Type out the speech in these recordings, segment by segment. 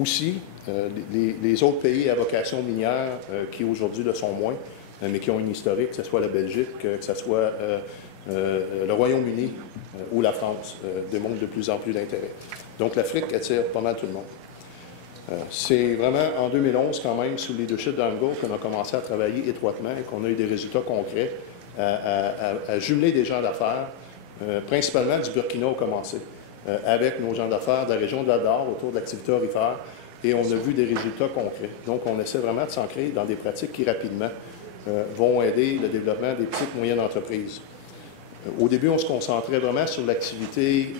Aussi, les autres pays à vocation minière qui aujourd'hui le sont moins, mais qui ont une historique, que ce soit la Belgique, que ce soit le Royaume-Uni ou la France, démontrent de plus en plus d'intérêt. Donc l'Afrique attire pas mal tout le monde. C'est vraiment en 2011, quand même, sous le leadership d'Ango, qu'on a commencé à travailler étroitement et qu'on a eu des résultats concrets à jumeler des gens d'affaires, principalement du Burkina a commencé, avec nos gens d'affaires de la région de l'Adar autour de l'activité aurifère, et on a vu des résultats concrets. Donc, on essaie vraiment de s'ancrer dans des pratiques qui, rapidement, vont aider le développement des petites et moyennes entreprises. Au début, on se concentrait vraiment sur l'activité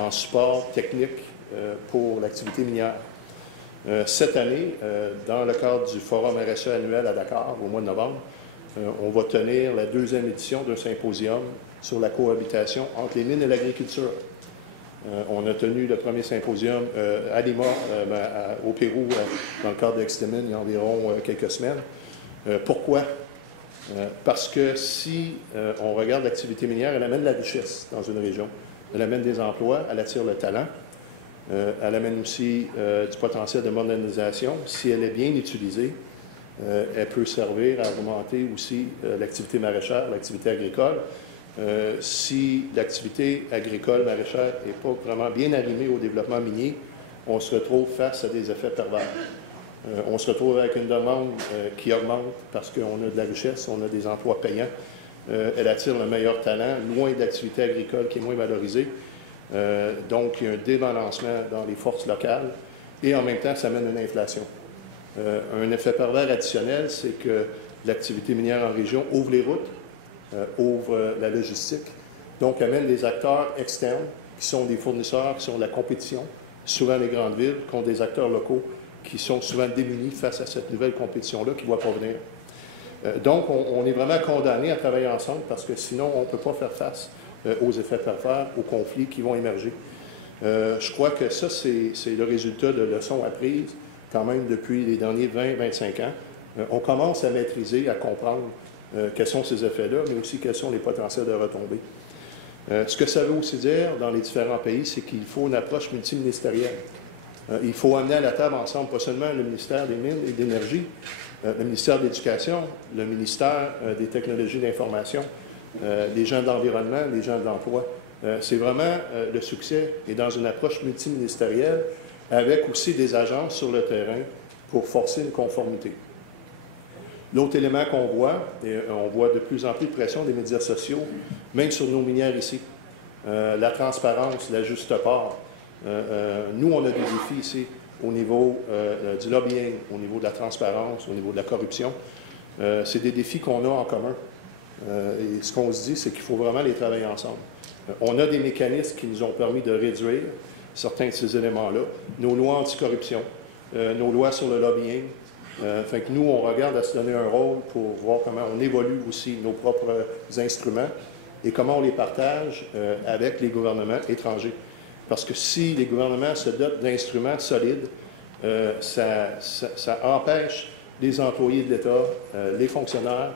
en support technique pour l'activité minière. Cette année, dans le cadre du Forum RSE annuel à Dakar, au mois de novembre, on va tenir la 2e édition d'un symposium sur la cohabitation entre les mines et l'agriculture. On a tenu le premier symposium à Lima, au Pérou, dans le cadre de l'Extemin, il y a environ quelques semaines. Pourquoi? Parce que si on regarde l'activité minière, elle amène de la richesse dans une région. Elle amène des emplois, elle attire le talent. Elle amène aussi du potentiel de modernisation. Si elle est bien utilisée, elle peut servir à augmenter aussi l'activité maraîchère, l'activité agricole. Si l'activité agricole maraîchère n'est pas vraiment bien arrimée au développement minier, on se retrouve face à des effets pervers. On se retrouve avec une demande qui augmente parce qu'on a de la richesse, on a des emplois payants. Elle attire le meilleur talent, loin de l'activité agricole qui est moins valorisée. Donc, il y a un débalancement dans les forces locales et en même temps, ça amène une inflation. Un effet pervers additionnel, c'est que l'activité minière en région ouvre les routes, ouvre la logistique, donc amène des acteurs externes qui sont des fournisseurs, qui sont de la compétition, souvent les grandes villes, qui ont des acteurs locaux qui sont souvent démunis face à cette nouvelle compétition-là qui ne voit pas venir. Donc, on est vraiment condamnés à travailler ensemble parce que sinon, on ne peut pas faire face aux effets pervers, aux conflits qui vont émerger. Je crois que ça, c'est le résultat de leçons apprises quand même depuis les derniers 20-25 ans. On commence à maîtriser, à comprendre quels sont ces effets-là, mais aussi quels sont les potentiels de retombées. Ce que ça veut aussi dire dans les différents pays, c'est qu'il faut une approche multiministérielle. Il faut amener à la table ensemble, pas seulement le ministère des Mines et de l'Énergie, le ministère de l'Éducation, le ministère des Technologies d'information, les gens de l'environnement, les gens de l'emploi. C'est vraiment le succès est dans une approche multiministérielle avec aussi des agences sur le terrain pour forcer une conformité. L'autre élément qu'on voit, et on voit de plus en plus de pression des médias sociaux, même sur nos minières ici, la transparence, la juste part. Nous, on a des défis ici au niveau du lobbying, au niveau de la transparence, au niveau de la corruption. C'est des défis qu'on a en commun. Et ce qu'on se dit, c'est qu'il faut vraiment les travailler ensemble. On a des mécanismes qui nous ont permis de réduire certains de ces éléments-là. Nos lois anticorruption, nos lois sur le lobbying. Fait que nous, on regarde à se donner un rôle pour voir comment on évolue aussi nos propres instruments et comment on les partage avec les gouvernements étrangers. Parce que si les gouvernements se dotent d'instruments solides, ça empêche les employés de l'État, les fonctionnaires,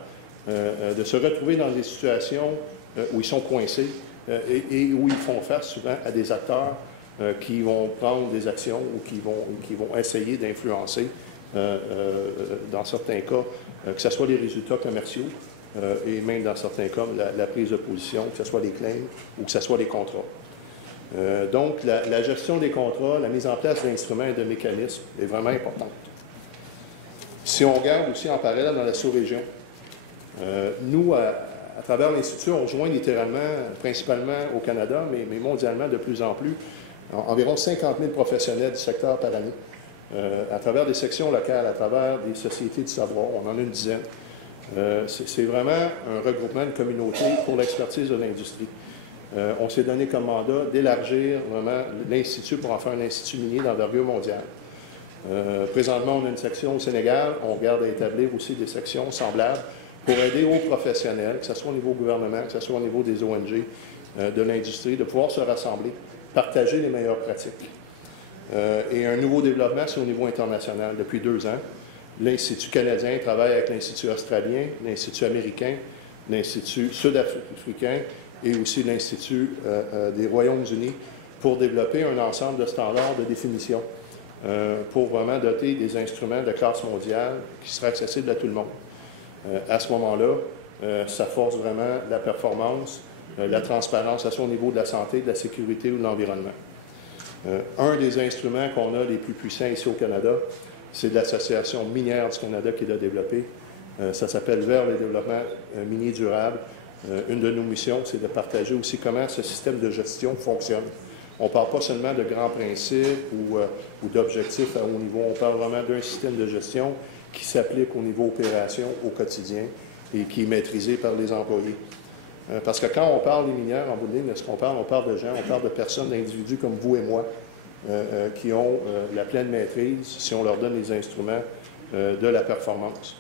de se retrouver dans des situations où ils sont coincés et où ils font face souvent à des acteurs qui vont prendre des actions ou qui vont essayer d'influencer, dans certains cas, que ce soit les résultats commerciaux et même dans certains cas la prise de position, que ce soit les claims ou que ce soit les contrats. Donc, la gestion des contrats, la mise en place d'instruments et de mécanismes est vraiment importante. Si on regarde aussi en parallèle dans la sous-région, nous, à travers l'Institut, on joint littéralement, principalement au Canada, mais mondialement de plus en plus, environ 50 000 professionnels du secteur par année, à travers des sections locales, à travers des sociétés du savoir, on en a une dizaine. C'est vraiment un regroupement de communautés pour l'expertise de l'industrie. On s'est donné comme mandat d'élargir vraiment l'Institut pour en faire un institut minier d'envergure mondiale. Présentement, on a une section au Sénégal. On regarde à établir aussi des sections semblables pour aider aux professionnels, que ce soit au niveau gouvernement, que ce soit au niveau des ONG, de l'industrie, de pouvoir se rassembler, partager les meilleures pratiques. Et un nouveau développement, c'est au niveau international. Depuis 2 ans, l'Institut canadien travaille avec l'Institut australien, l'Institut américain, l'Institut sud-africain et aussi l'Institut des Royaumes-Unis pour développer un ensemble de standards de définition, pour vraiment doter des instruments de classe mondiale qui seraient accessibles à tout le monde. À ce moment-là, ça force vraiment la performance, la transparence, à son niveau de la santé, de la sécurité ou de l'environnement. Un des instruments qu'on a les plus puissants ici au Canada, c'est l'Association minière du Canada qui l'a développé. Ça s'appelle Vers le développement minier durable. Une de nos missions, c'est de partager aussi comment ce système de gestion fonctionne. On ne parle pas seulement de grands principes ou d'objectifs à haut niveau, on parle vraiment d'un système de gestion qui s'applique au niveau opération, au quotidien, et qui est maîtrisé par les employés. Parce que quand on parle des mineurs, en bout de ligne, de ce qu'on parle de gens, on parle de personnes, d'individus comme vous et moi, qui ont la pleine maîtrise si on leur donne les instruments de la performance.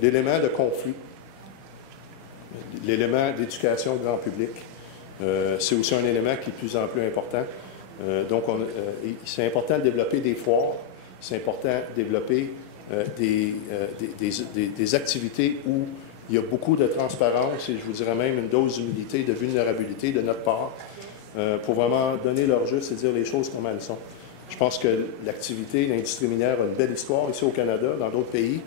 L'élément de conflit, l'élément d'éducation grand public, c'est aussi un élément qui est de plus en plus important. Donc, c'est important de développer des foires, c'est important de développer des activités où il y a beaucoup de transparence et je vous dirais même une dose d'humilité, de vulnérabilité de notre part pour vraiment donner leur juste et dire les choses comme elles sont. Je pense que l'activité, l'industrie minière a une belle histoire ici au Canada, dans d'autres pays,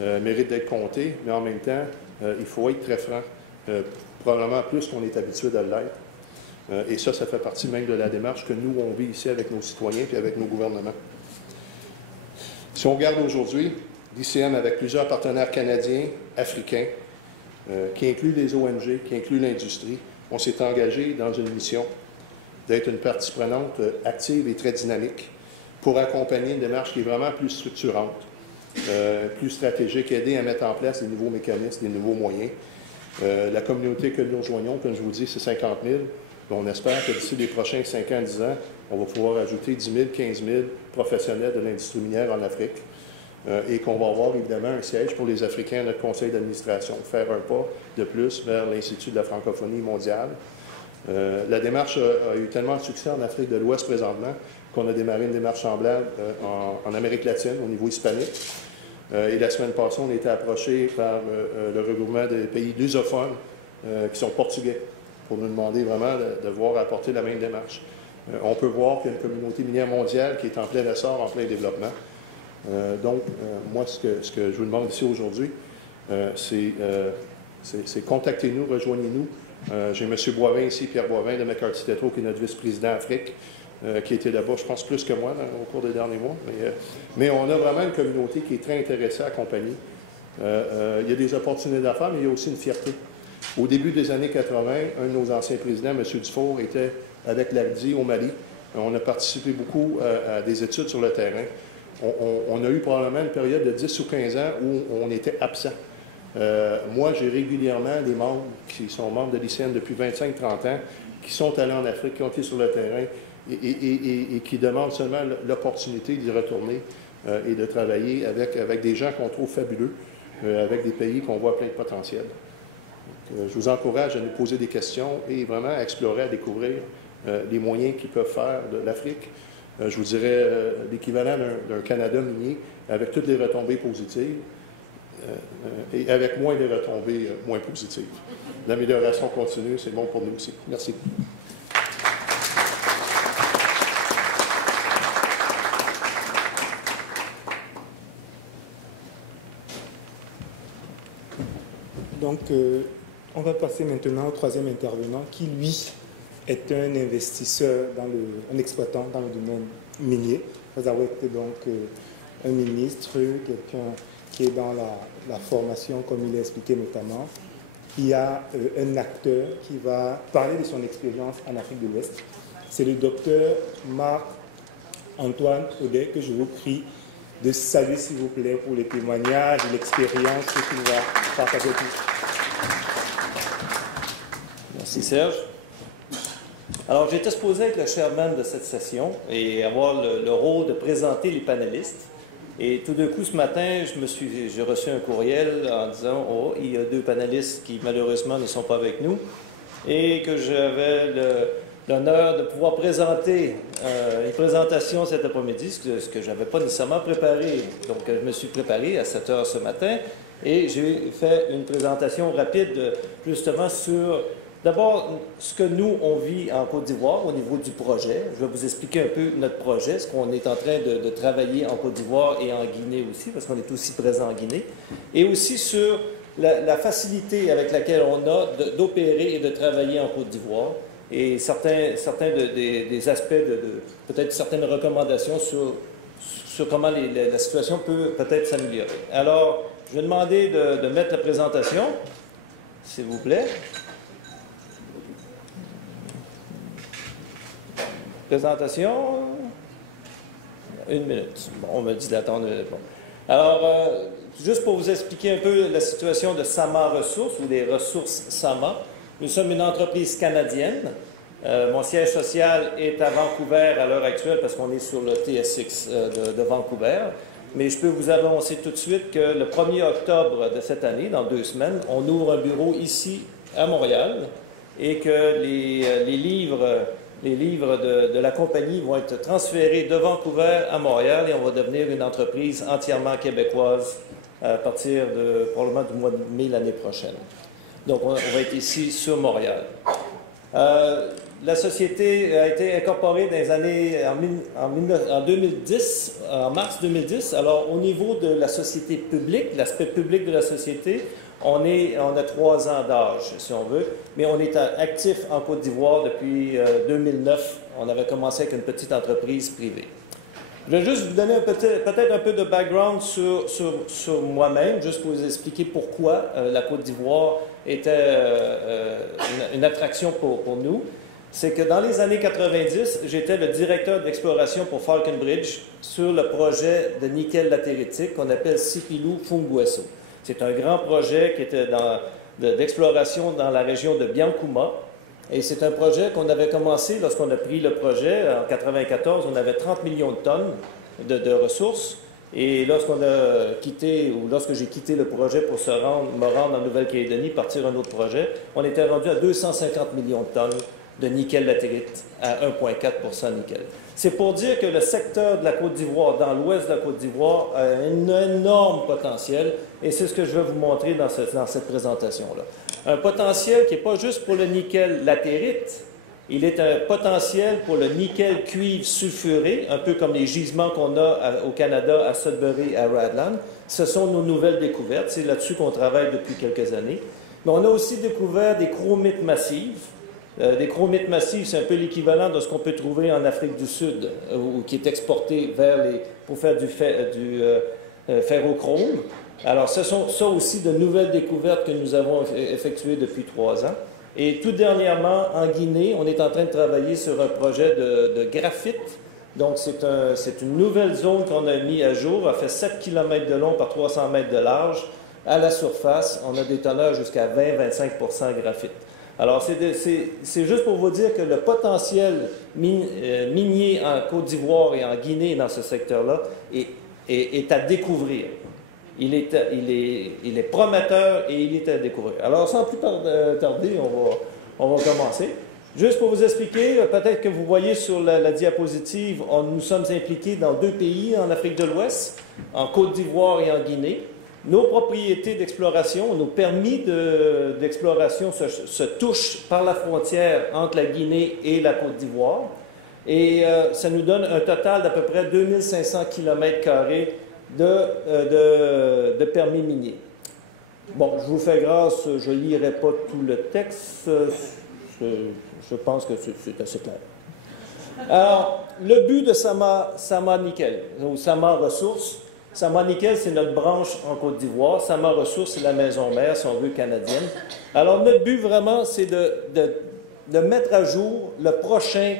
mérite d'être comptée, mais en même temps, il faut être très franc, probablement plus qu'on est habitué de l'être. Et ça fait partie même de la démarche que nous, on vit ici avec nos citoyens et avec nos gouvernements. Si on regarde aujourd'hui, l'ICM, avec plusieurs partenaires canadiens, africains, qui incluent les ONG, qui incluent l'industrie, on s'est engagé dans une mission d'être une partie prenante active et très dynamique pour accompagner une démarche qui est vraiment plus structurante, plus stratégique, aider à mettre en place des nouveaux mécanismes, des nouveaux moyens. La communauté que nous rejoignons, comme je vous dis, c'est 50 000. On espère que d'ici les prochains 5 ans, 10 ans, on va pouvoir ajouter 10 000, 15 000 professionnels de l'industrie minière en Afrique et qu'on va avoir évidemment un siège pour les Africains à notre conseil d'administration, faire un pas de plus vers l'Institut de la francophonie mondiale. La démarche a eu tellement de succès en Afrique de l'Ouest présentement qu'on a démarré une démarche semblable en Amérique latine, au niveau hispanique. Et la semaine passée, on a été approché par le regroupement des pays lusophones qui sont portugais, pour nous demander vraiment de voir apporter la même démarche. On peut voir qu'il y a une communauté minière mondiale qui est en plein essor, en plein développement. Donc, moi, ce que je vous demande ici aujourd'hui, c'est contactez-nous, rejoignez-nous. J'ai M. Boivin ici, Pierre Boivin de McCarthy Tétro, qui est notre vice-président Afrique, qui était là-bas, je pense, plus que moi au cours des derniers mois. Mais on a vraiment une communauté qui est très intéressée à accompagner. Il y a des opportunités d'affaires, mais il y a aussi une fierté. Au début des années 80, un de nos anciens présidents, M. Dufour, était avec l'ACDI au Mali. On a participé beaucoup à des études sur le terrain. On a eu probablement une période de 10 ou 15 ans où on était absent. Moi, j'ai régulièrement des membres qui sont membres de l'ICN depuis 25-30 ans, qui sont allés en Afrique, qui ont été sur le terrain et qui demandent seulement l'opportunité d'y retourner et de travailler avec des gens qu'on trouve fabuleux, avec des pays qu'on voit plein de potentiel. Je vous encourage à nous poser des questions et vraiment à explorer, à découvrir les moyens qu'ils peuvent faire de l'Afrique. Je vous dirais l'équivalent d'un Canada minier avec toutes les retombées positives et avec moins de retombées moins positives. L'amélioration continue, c'est bon pour nous aussi. Merci. Donc, on va passer maintenant au troisième intervenant qui, lui, est un investisseur, un exploitant dans le domaine minier. Vous avez été donc un ministre, quelqu'un qui est dans la formation, comme il l'a expliqué notamment. Il y a un acteur qui va parler de son expérience en Afrique de l'Ouest. C'est le docteur Marc-Antoine Audet, que je vous prie de saluer, s'il vous plaît, pour les témoignages et l'expérience qu'il va partager avec nous. Merci Serge. Alors, j'étais supposé être le chairman de cette session et avoir le rôle de présenter les panélistes. Et tout d'un coup, ce matin, j'ai reçu un courriel en disant « Oh, il y a 2 panélistes qui, malheureusement, ne sont pas avec nous. » Et que j'avais l'honneur de pouvoir présenter une présentation cet après-midi, ce que je n'avais pas nécessairement préparé. Donc, je me suis préparé à 7 heures ce matin et j'ai fait une présentation rapide, justement, sur D'abord, ce que nous, on vit en Côte d'Ivoire au niveau du projet. Je vais vous expliquer un peu notre projet, ce qu'on est en train de travailler en Côte d'Ivoire et en Guinée aussi, parce qu'on est aussi présent en Guinée. Et aussi sur la facilité avec laquelle on a d'opérer et de travailler en Côte d'Ivoire et certains des aspects, peut-être certaines recommandations sur comment la situation peut peut-être s'améliorer. Alors, je vais demander de mettre la présentation, s'il vous plaît. Présentation, 1 minute. Bon, on me dit d'attendre 1 minute. Bon. Alors, juste pour vous expliquer un peu la situation de Sama Ressources ou des ressources Sama, nous sommes une entreprise canadienne. Mon siège social est à Vancouver à l'heure actuelle parce qu'on est sur le TSX de Vancouver. Mais je peux vous annoncer tout de suite que le 1er octobre de cette année, dans 2 semaines, on ouvre un bureau ici à Montréal et que les livres de la compagnie vont être transférés de Vancouver à Montréal et on va devenir une entreprise entièrement québécoise à partir probablement du mois de mai l'année prochaine. Donc, on va être ici sur Montréal. La société a été incorporée dans les années en 2010, en mars 2010. Alors, au niveau de la société publique, l'aspect public de la société, on a 3 ans d'âge, si on veut, mais on est actif en Côte d'Ivoire depuis 2009. On avait commencé avec une petite entreprise privée. Je vais juste vous donner peut-être un peu de background sur moi-même, juste pour vous expliquer pourquoi la Côte d'Ivoire était une attraction pour nous. C'est que dans les années 90, j'étais le directeur d'exploration pour Falconbridge sur le projet de nickel latéritique qu'on appelle Sipilou Fungwesso. C'est un grand projet qui était d'exploration dans la région de Biankuma. Et c'est un projet qu'on avait commencé lorsqu'on a pris le projet. En 1994, on avait 30 millions de tonnes de ressources. Et lorsque j'ai quitté le projet pour me rendre en Nouvelle-Calédonie, partir un autre projet, on était rendu à 250 millions de tonnes de nickel latérite à 1,4 % nickel. C'est pour dire que le secteur de la Côte d'Ivoire, dans l'ouest de la Côte d'Ivoire, a un énorme potentiel et c'est ce que je vais vous montrer dans cette présentation-là. Un potentiel qui n'est pas juste pour le nickel latérite, il est un potentiel pour le nickel cuivre sulfuré, un peu comme les gisements qu'on a au Canada, à Sudbury, à Radland. Ce sont nos nouvelles découvertes, c'est là-dessus qu'on travaille depuis quelques années. Mais on a aussi découvert des chromites massives. Des chromites massives, c'est un peu l'équivalent de ce qu'on peut trouver en Afrique du Sud, qui est exporté pour faire du ferrochrome. Alors, ce sont ça aussi de nouvelles découvertes que nous avons effectuées depuis 3 ans. Et tout dernièrement, en Guinée, on est en train de travailler sur un projet de graphite. Donc, c'est une nouvelle zone qu'on a mis à jour. Elle fait 7 km de long par 300 mètres de large. À la surface, on a des teneurs jusqu'à 20-25 % graphite. Alors, c'est juste pour vous dire que le potentiel minier en Côte d'Ivoire et en Guinée dans ce secteur-là est à découvrir. Il est prometteur et il est à découvrir. Alors, sans plus tarder, on va commencer. Juste pour vous expliquer, peut-être que vous voyez sur la diapositive, nous sommes impliqués dans 2 pays en Afrique de l'Ouest, en Côte d'Ivoire et en Guinée. Nos propriétés d'exploration, nos permis d'exploration se touchent par la frontière entre la Guinée et la Côte d'Ivoire. Et ça nous donne un total d'à peu près 2500 km² de permis miniers. Bon, je vous fais grâce, je ne lirai pas tout le texte. Je pense que c'est assez clair. Alors, le but de Sama Nickel, ou Sama Ressources, Sama Nickel, c'est notre branche en Côte d'Ivoire. Sama Ressources, c'est la maison mère, si on veut, canadienne. Alors, notre but, vraiment, c'est de mettre à jour le prochain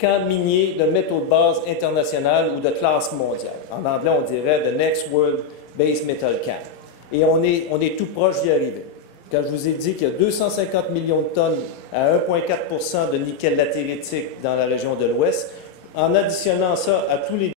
camp minier de métaux de base international ou de classe mondiale. En anglais, on dirait « The Next World Base Metal Camp ». Et on est tout proche d'y arriver. Quand je vous ai dit qu'il y a 250 millions de tonnes à 1,4 % de nickel latéritique dans la région de l'Ouest, en additionnant ça à tous les